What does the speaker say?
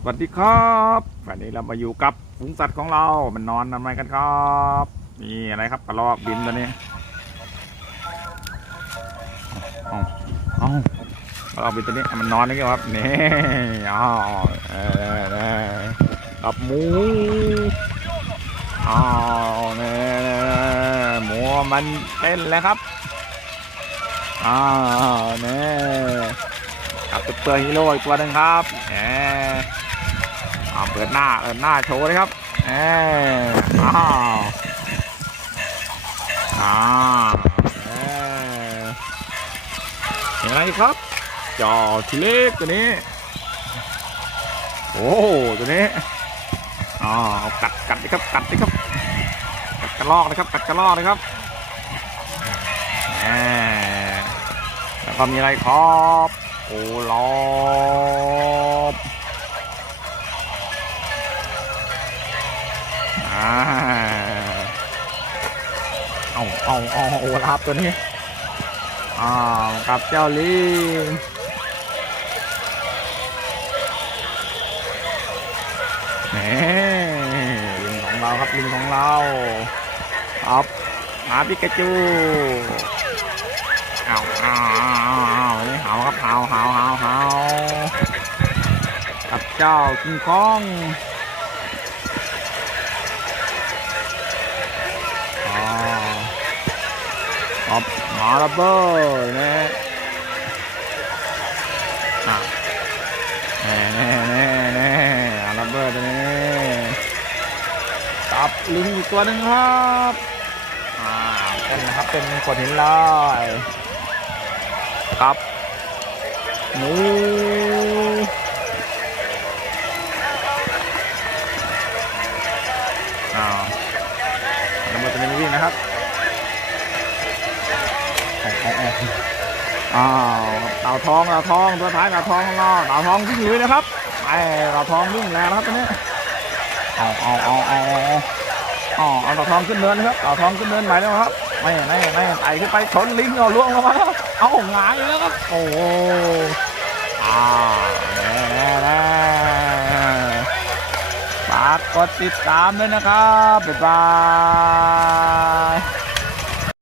สวัสดีครับวันนี้เรามาอยู่กับฝูงสัตว์ของเรา มันนอนทำไมกันครับนี่อะไรครับกระรอกบินตัวนี้เอาเอากระรอกบินตัวนี้มันนอนนี่ครับนี่อ๋อเออกับหมูอ้าวเนี่ยหมูมันเต้นแล้วครับอ้าวเนี่ย ซุปเปอร์ฮีโร่อีกตัวหนึ่งครับแหมเอาเปิดหน้าเปิดหน้าโชว์เลยครับเอออ้าวอ้าวเออเห็นอะไรครับจอทีเล็กตัวนี้ โอ้โหตัวนี้อ๋อกัดกัดเลยครับกัดเลยครับกัดกระลอกนะครับกัดกระลอกนะครับแล้วก็มีอะไรครับ โอ้ลอบอ่าเอาเอาเอาโอ้รับตัวนี้อ่าวกับเจ้าลิงแหมลิงของเราครับลิงของเราครับหาปิกาจู เอาเอาเอาเอานี่เห่าครับเห่าเห่าเห่าเห่ากับเจ้าคิงคองอ๋อจับมาระเบิดเนี่ยอะแน่แน่แน่แน่อาระเบิดตัวนี้กับลิงอีกตัวหนึ่งครับอ่าเป็นนะครับเป็นขดหินลาย ครับหมูอ้าวระเบิดตัวนี้ไม่วิ่งนะครับเอาเอาเอาอ้าวเต่าทองเต่าทองตัวท้ายเต่าทองของเราเต่าทองวิ่งเลยนะครับไอเต่าทองวิ่งแล้วนะครับตัวนี้เอาเอาเอาเอา เอาเอาเต่าทองขึ้นเนินครับเต่าทองขึ้นเนินไหม่แล้วครับไม่ไม่ไม่ไต่ขึ้นไปชนลิงเอาล่วงลงมาแล้วเอาหงายแล้วครับโอ้โหอ่าแน่แน่แน่ฝากกดติดตามด้วยนะครับบ๊ายบาย